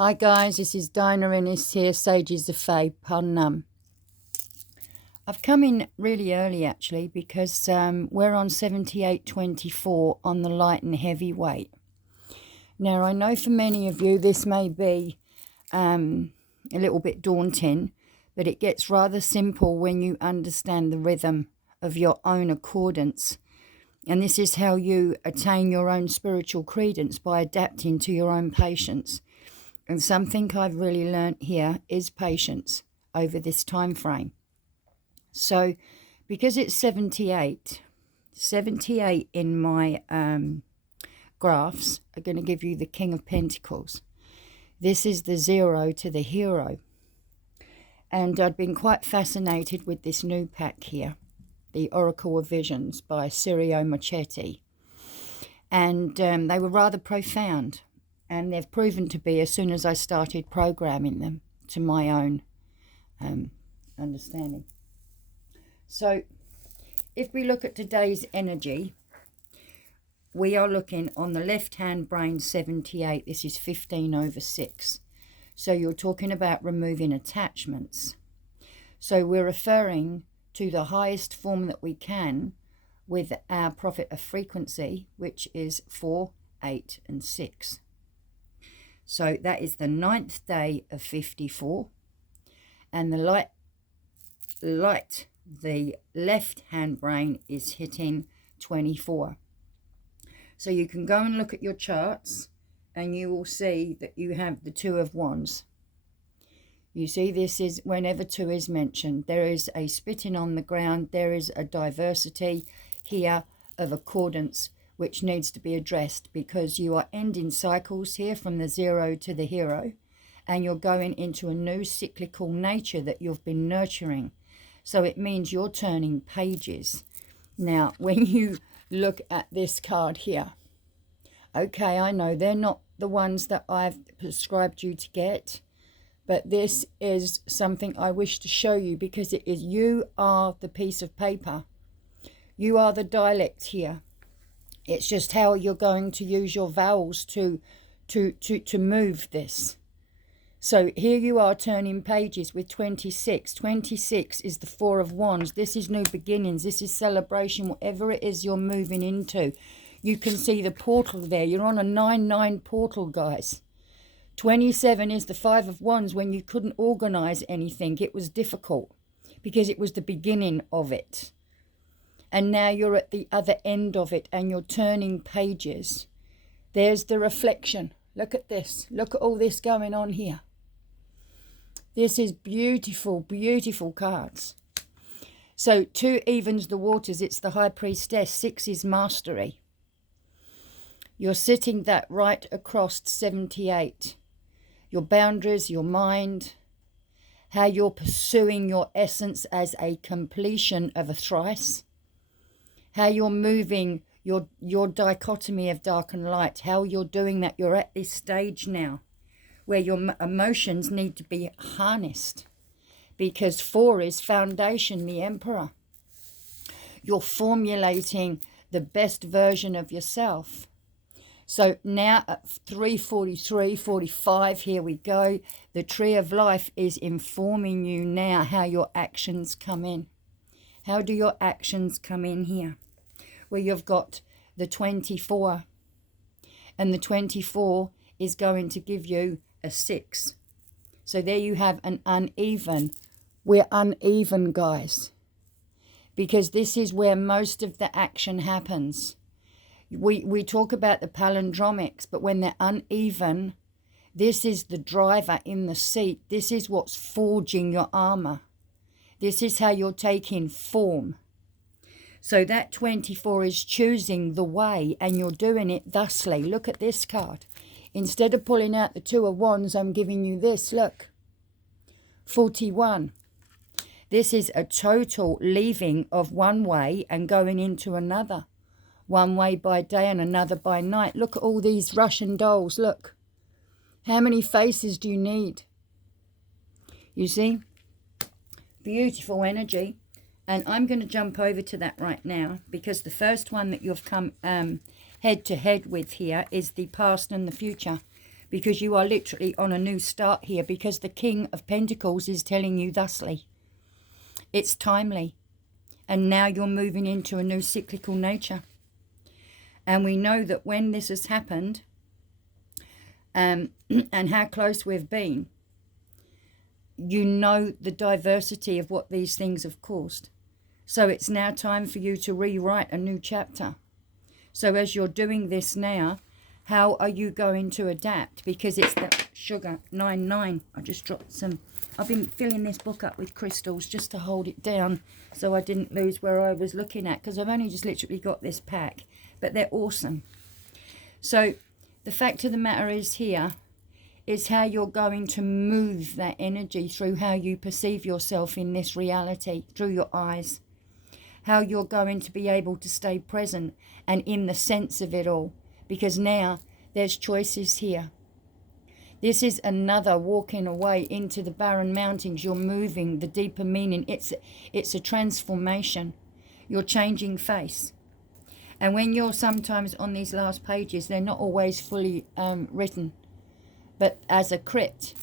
Hi guys, this is Dinah Innes here, Sages of Fae, Pun. I've come in really early actually because we're on 7824 on the light and heavy weight. Now I know for many of you this may be a little bit daunting, but it gets rather simple when you understand the rhythm of your own accordance. And this is how you attain your own spiritual credence, by adapting to your own patience. And something I've really learnt here is patience over this time frame. So because it's 78 in my graphs are going to give you the King of Pentacles. This is the 0 to the hero. And I'd been quite fascinated with this new pack here, the Oracle of Visions by Cirio Marchetti. And they were rather profound. And they've proven to be as soon as I started programming them to my own understanding. So if we look at today's energy, we are looking on the left-hand brain 78. This is 15/6. So you're talking about removing attachments. So we're referring to the highest form that we can with our prophet of frequency, which is 4, 8, and 6. So that is the 9th day of 54, and the left-hand brain is hitting 24. So you can go and look at your charts, and you will see that you have the 2 of Wands. You see, this is whenever 2 is mentioned, there is a spitting on the ground. There is a diversity here of accordance which needs to be addressed, because you are ending cycles here from the 0 to the hero, and you're going into a new cyclical nature that you've been nurturing. So it means you're turning pages. Now, when you look at this card here, okay, I know they're not the ones that I've prescribed you to get, but this is something I wish to show you, because it is, you are the piece of paper. You are the dialect here. It's just how you're going to use your vowels to move this. So here you are turning pages with 26. 26 is the 4 of Wands. This is new beginnings. This is celebration, whatever it is you're moving into. You can see the portal there. You're on a 9-9 portal, guys. 27 is the 5 of Wands. When you couldn't organize anything, it was difficult because it was the beginning of it. And now you're at the other end of it, and you're turning pages. There's the reflection. Look at this. Look at all this going on here. This is beautiful, beautiful cards. So 2 evens the waters. It's the High Priestess. 6 is mastery. You're sitting that right across 78. Your boundaries, your mind, how you're pursuing your essence as a completion of a thrice. How you're moving your dichotomy of dark and light, how you're doing that. You're at this stage now where your emotions need to be harnessed, because 4 is foundation, the Emperor. You're formulating the best version of yourself. So now at 3:43, 45, here we go. The Tree of Life is informing you now how your actions come in. How do your actions come in here? Where you've got the 24, and the 24 is going to give you a 6. So there you have an uneven. We're uneven, guys, because this is where most of the action happens. We talk about the palindromics, but when they're uneven, this is the driver in the seat. This is what's forging your armor. This is how you're taking form. So that 24 is choosing the way, and you're doing it thusly. Look at this card. Instead of pulling out the 2 of Wands, I'm giving you this. Look, 41. This is a total leaving of one way and going into another. One way by day and another by night. Look at all these Russian dolls. Look. How many faces do you need? You see? Beautiful energy. And I'm going to jump over to that right now, because the first one that you've come head to head with here is the past and the future. because you are literally on a new start here, because the King of Pentacles is telling you thusly. It's timely. And now you're moving into a new cyclical nature. And we know that when this has happened, and how close we've been, you know the diversity of what these things have caused. So it's now time for you to rewrite a new chapter. So as you're doing this now, how are you going to adapt? Because it's the sugar 9-9. I just dropped some. I've been filling this book up with crystals just to hold it down so I didn't lose where I was looking at, because I've only just literally got this pack. But they're awesome. So the fact of the matter is here is how you're going to move that energy through how you perceive yourself in this reality, through your eyes. How you're going to be able to stay present and in the sense of it all. Because now there's choices here. This is another walking away into the barren mountains. You're moving the deeper meaning. It's a transformation. You're changing face. And when you're sometimes on these last pages, they're not always fully written. But as a crypt,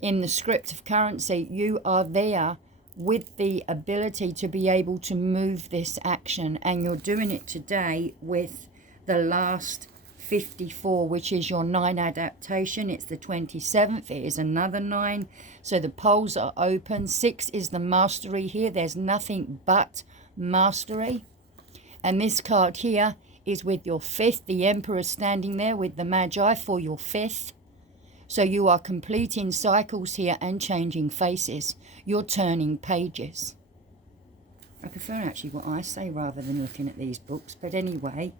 in the script of currency, you are there with the ability to be able to move this action. And you're doing it today with the last 54, which is your 9 adaptation. It's the 27th. It is another 9. So the poles are open. 6 is the mastery here. There's nothing but mastery. And this card here is with your 5th. The Emperor standing there with the Magi for your 5th. So you are completing cycles here and changing faces. You're turning pages. I prefer actually what I say rather than looking at these books. But anyway,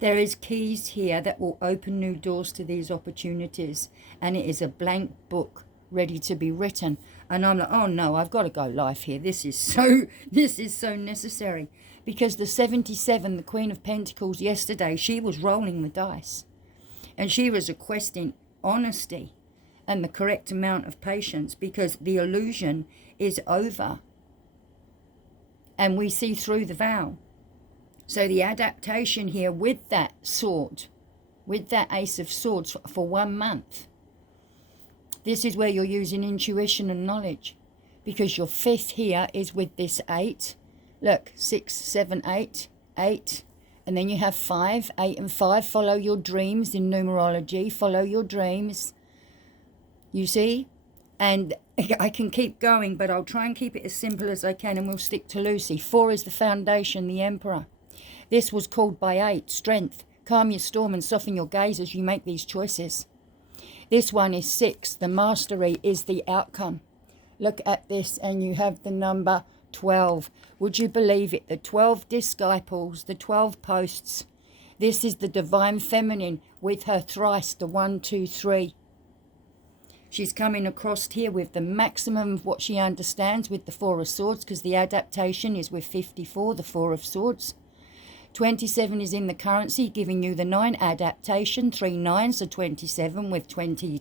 there is keys here that will open new doors to these opportunities. And it is a blank book ready to be written. And I'm like, oh no, I've got to go live here. This is so necessary. Because the 77, the Queen of Pentacles, yesterday, she was rolling the dice. And she was requesting honesty and the correct amount of patience, because the illusion is over. And we see through the veil. So the adaptation here with that sword, with that Ace of Swords for 1 month. This is where you're using intuition and knowledge. Because your 5th here is with this 8. Look, 6, 7, 8, 8. And then you have 5, 8 and 5. Follow your dreams in numerology. Follow your dreams. You see? And I can keep going, but I'll try and keep it as simple as I can, and we'll stick to Lucy. 4 is the foundation, the Emperor. This was called by 8, strength. Calm your storm and soften your gaze as you make these choices. This one is 6. The mastery is the outcome. Look at this, and you have the number 12. Would you believe it? The 12 disciples, the 12 posts. This is the divine feminine with her thrice, the 1, 2, 3. She's coming across here with the maximum of what she understands with the 4 of Swords, because the adaptation is with 54, the 4 of Swords. 27 is in the currency, giving you the 9 adaptation, 3 9s, so 27 with 20,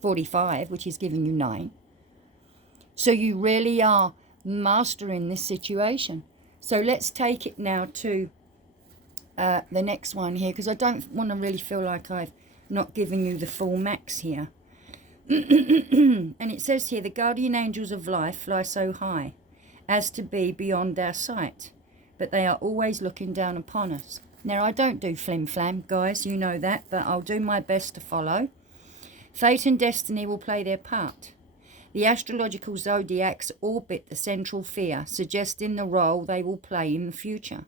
45, which is giving you 9. So you really are mastering this situation. So let's take it now to the next one here, because I don't want to really feel like I've not given you the full max here. And it says here, the guardian angels of life fly so high as to be beyond our sight, but they are always looking down upon us. Now, I don't do flim-flam, guys, you know that, but I'll do my best to follow. Fate and destiny will play their part. The astrological zodiacs orbit the central sphere, suggesting the role they will play in the future.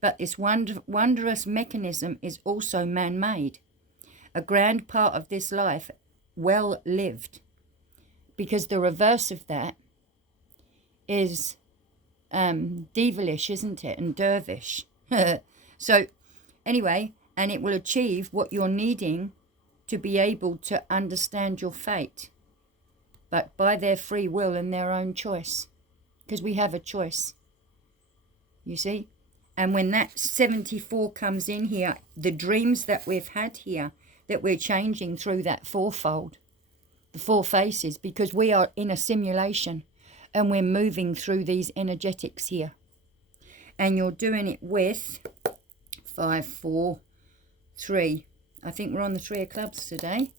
But this wondrous mechanism is also man-made, a grand part of this life well lived, because the reverse of that is devilish, isn't it, and dervish. So anyway, and it will achieve what you're needing to be able to understand your fate, but by their free will and their own choice, because we have a choice, you see. And when that 74 comes in here, the dreams that we've had here, that we're changing through that fourfold, the 4 faces, because we are in a simulation and we're moving through these energetics here. And you're doing it with 5, 4, 3. I think we're on the 3 of clubs today.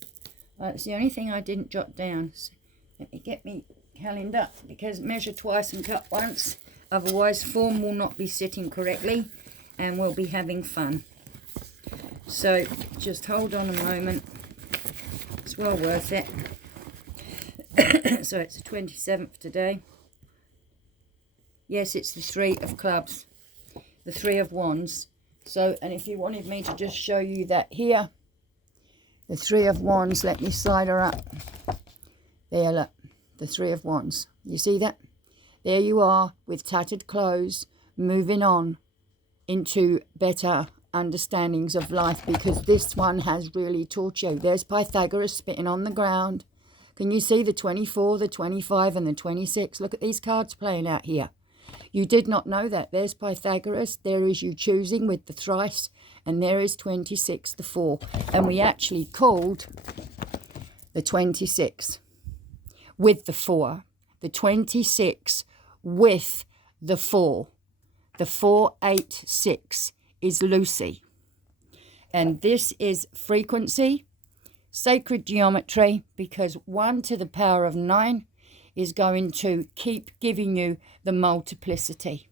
It's the only thing I didn't jot down. So let me get me calendar, because measure twice and cut once. Otherwise, form will not be sitting correctly and we'll be having fun. So just hold on a moment. It's well worth it. So it's the 27th today. Yes, it's the 3 of clubs. The 3 of wands. So, and if you wanted me to just show you that here, the 3 of wands, let me slide her up. There, look, the 3 of wands. You see that? There you are with tattered clothes, moving on into better understandings of life, because this one has really taught you. There's Pythagoras spitting on the ground. Can you see the 24, the 25 and the 26? Look at these cards playing out here. You did not know that. There's Pythagoras, there is you choosing with the thrice, and there is 26, the 4. And we actually called the 26 with the 4, the 26 with the 4. The 486 is Lucy. And this is frequency, sacred geometry, because 1 to the power of 9 is going to keep giving you the multiplicity.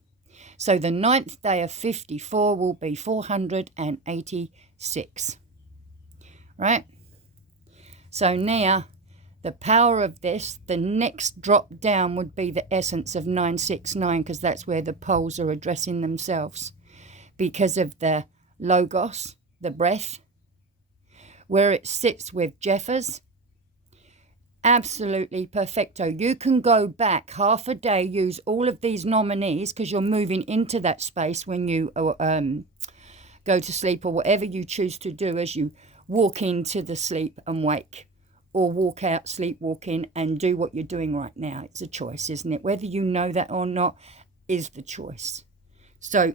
So the 9th day of 54 will be 486. Right? So now, the power of this, the next drop down would be the essence of 969, because that's where the poles are addressing themselves. Because of the logos, the breath, where it sits with Jeffers. Absolutely perfecto. You can go back half a day, use all of these nominees, because you're moving into that space when you go to sleep, or whatever you choose to do as you walk into the sleep and wake, or walk out, sleep, walk in, and do what you're doing right now. It's a choice, isn't it? Whether you know that or not is the choice. So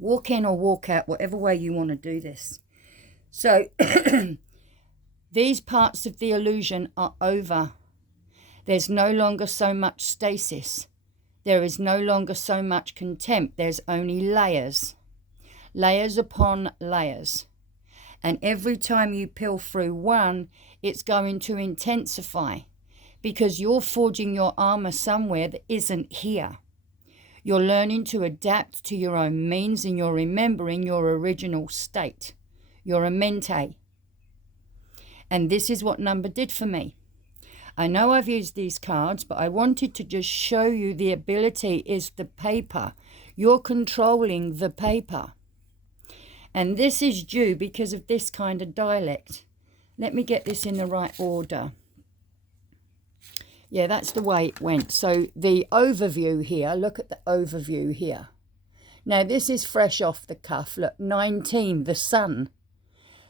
walk in or walk out, whatever way you want to do this. So these parts of the illusion are over. There's no longer so much stasis. There is no longer so much contempt. There's only layers. Layers upon layers. And every time you peel through one, it's going to intensify, because you're forging your armor somewhere that isn't here. You're learning to adapt to your own means, and you're remembering your original state. You're a mente. And this is what number did for me. I know I've used these cards, but I wanted to just show you the ability is the paper. You're controlling the paper. And this is due because of this kind of dialect. Let me get this in the right order. Yeah, that's the way it went. So the overview here, look at the overview here. Now this is fresh off the cuff. Look, 19, the sun.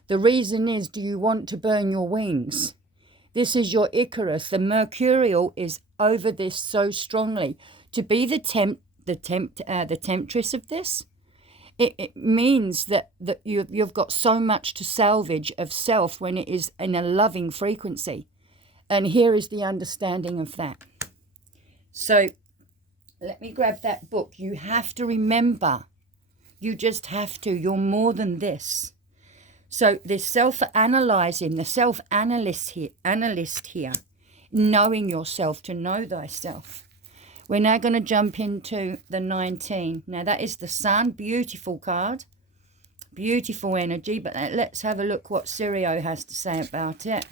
The reason is, do you want to burn your wings? This is your Icarus. The Mercurial is over this so strongly. To be the temptress of this, it means that you've got so much to salvage of self when it is in a loving frequency. And here is the understanding of that. So let me grab that book. You have to remember. You just have to. You're more than this. So this self-analyzing, the self-analyst here, knowing yourself, to know thyself. We're now going to jump into the 19. Now that is the sun. Beautiful card. Beautiful energy. But let's have a look what Sirio has to say about it.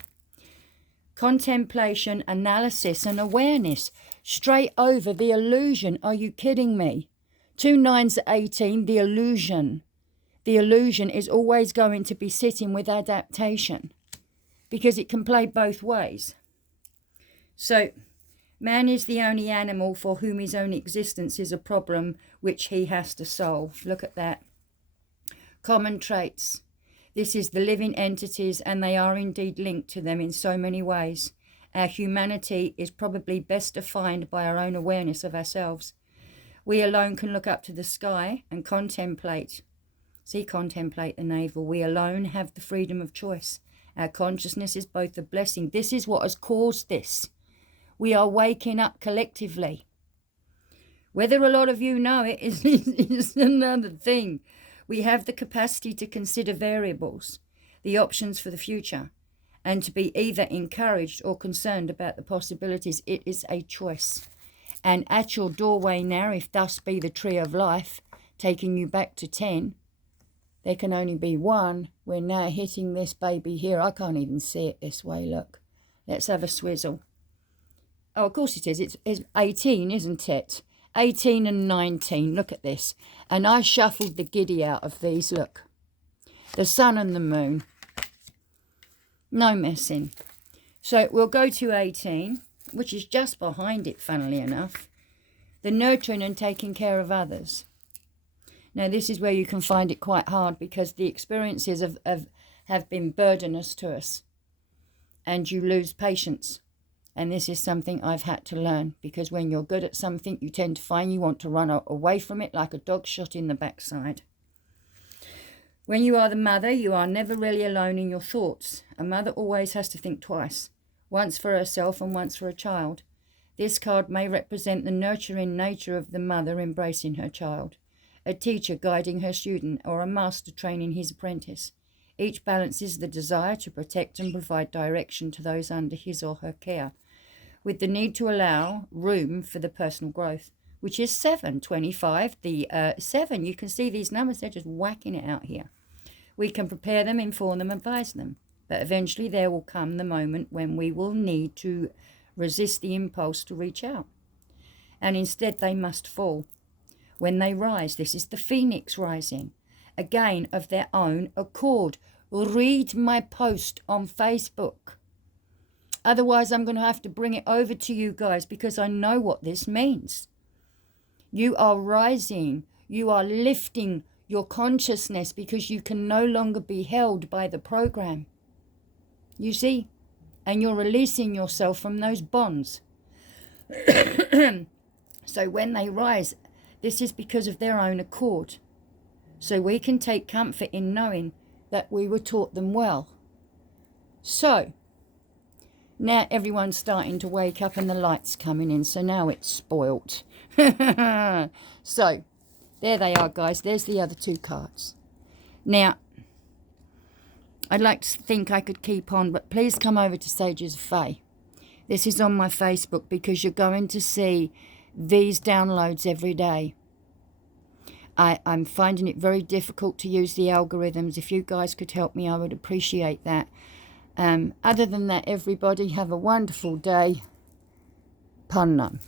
Contemplation, analysis and awareness. Straight over the illusion. Are you kidding me? 2 9s at 18, the illusion. The illusion is always going to be sitting with adaptation, because it can play both ways. So man is the only animal for whom his own existence is a problem which he has to solve. Look at that. Common traits. This is the living entities, and they are indeed linked to them in so many ways. Our humanity is probably best defined by our own awareness of ourselves. We alone can look up to the sky and contemplate. See, contemplate the navel. We alone have the freedom of choice. Our consciousness is both a blessing. This is what has caused this. We are waking up collectively. Whether a lot of you know it is another thing. We have the capacity to consider variables. the options for the future, and to be either encouraged or concerned about the possibilities. It is a choice. And at your doorway now, if thus be the tree of life, taking you back to 10, there can only be one. We're now hitting this baby here. I can't even see it this way, look. Let's have a swizzle. Oh, of course it is. It's 18, isn't it? 18 and 19. Look at this. And I shuffled the giddy out of these, look. The sun and the moon. No messing. So we'll go to 18, which is just behind it, funnily enough. The nurturing and taking care of others. Now, this is where you can find it quite hard because the experiences have been burdenous to us. And you lose patience. And this is something I've had to learn, because when you're good at something, you tend to find you want to run away from it like a dog shot in the backside. When you are the mother, you are never really alone in your thoughts. A mother always has to think twice, once for herself and once for a child. This card may represent the nurturing nature of the mother embracing her child, a teacher guiding her student, or a master training his apprentice. Each balances the desire to protect and provide direction to those under his or her care, with the need to allow room for the personal growth, which is 7, 25. The 7, you can see these numbers, they're just whacking it out here. We can prepare them, inform them, advise them. But eventually there will come the moment when we will need to resist the impulse to reach out. And instead they must fall. When they rise, this is the phoenix rising, again of their own accord. Read my post on Facebook. Otherwise, I'm going to have to bring it over to you guys because I know what this means. You are rising. You are lifting your consciousness because you can no longer be held by the program. You see? And you're releasing yourself from those bonds. So when they rise, this is because of their own accord. So we can take comfort in knowing that we were taught them well. So now everyone's starting to wake up and the light's coming in. So now it's spoilt. So there they are, guys. There's the other 2 cards. Now, I'd like to think I could keep on, but please come over to Sages of Fae. This is on my Facebook because you're going to see these downloads every day. I'm finding it very difficult to use the algorithms. If you guys could help me, I would appreciate that. Other than that, everybody have a wonderful day. Pannam.